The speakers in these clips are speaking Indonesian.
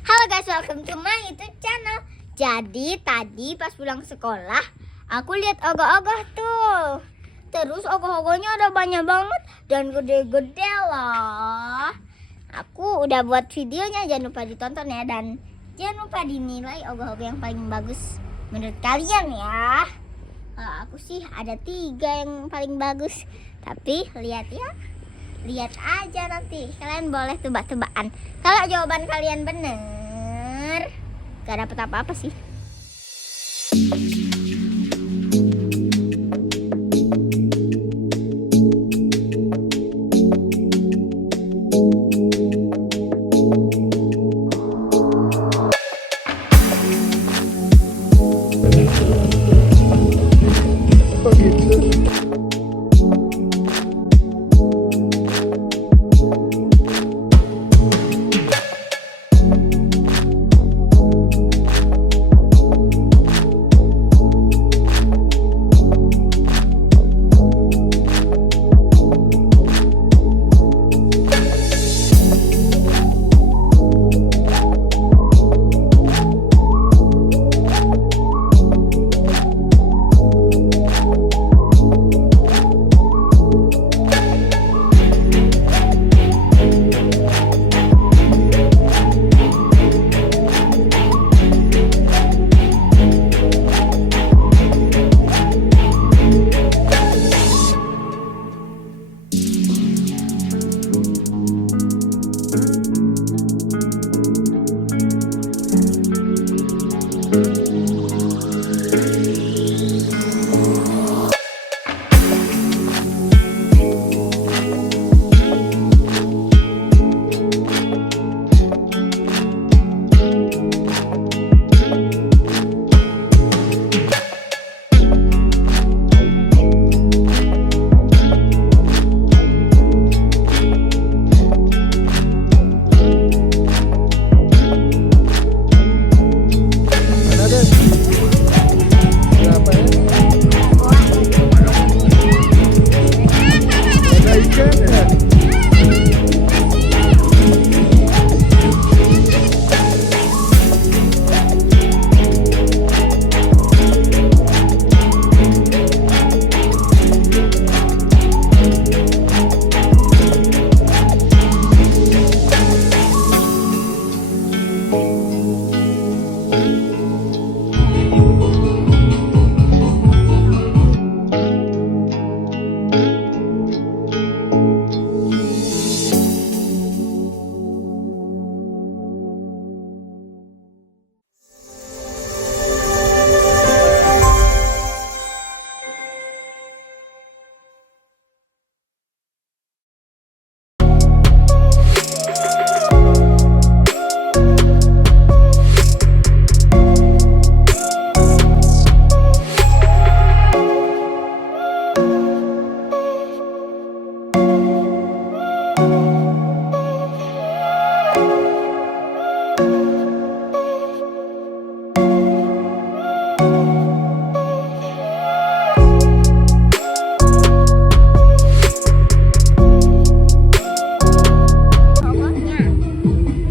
Halo guys, welcome to my YouTube channel. Jadi tadi pas pulang sekolah, aku lihat ogoh-ogoh tuh. Terus ogoh-ogohnya ada banyak banget dan gede-gede loh. Aku udah buat videonya, jangan lupa ditonton ya. Dan jangan lupa dinilai ogoh-ogoh yang paling bagus menurut kalian ya. Kalau aku sih ada 3 yang paling bagus. Tapi lihat ya, lihat aja nanti. Kalian boleh tebak-tebakan. Kalau jawaban kalian bener, gak dapet apa-apa sih. Oh gitu.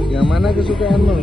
Yang mana kesukaanmu?